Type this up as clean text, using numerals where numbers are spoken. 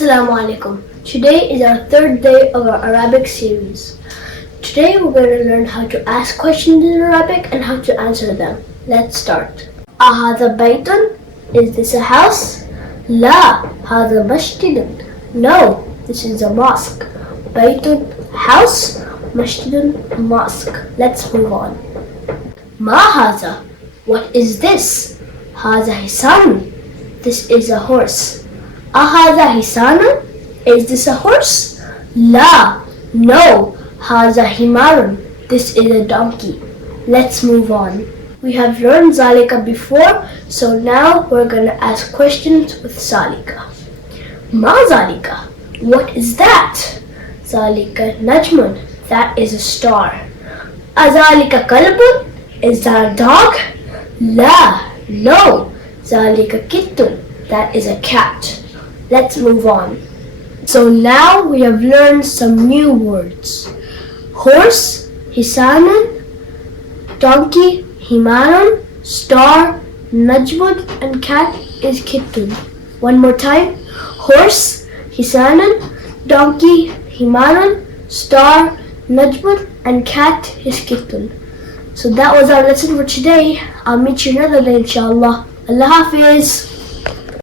Assalamu alaikum. Today is our third day of our Arabic series. Today we're going to learn how to ask questions in Arabic and how to answer them. Let's start. Ahadha baytun? Is this a house? La, hadha masjidun. No, this is a mosque. Baytun, house. Masjidun, mosque. Let's move on. Ma hadha? What is this? Hadha hisan. This is a horse. Ahadha hisanun? Is this a horse? La, no. Hadha himarun. This is a donkey. Let's move on. We have learned zalika before, so now we're going to ask questions with zalika. Ma zalika? What is that? Zalika najmun. That is a star. Azalika kalbun? Is that a dog? La, no. Zalika kittun. That is a cat. Let's move on. So now we have learned some new words. Horse, hisanun, donkey, himaran, star, najmun, and cat is kittun. One more time. Horse, hisanun, donkey, himaran, star, najmun, and cat is kittun. So that was our lesson for today. I'll meet you another day inshallah. Allah Hafiz.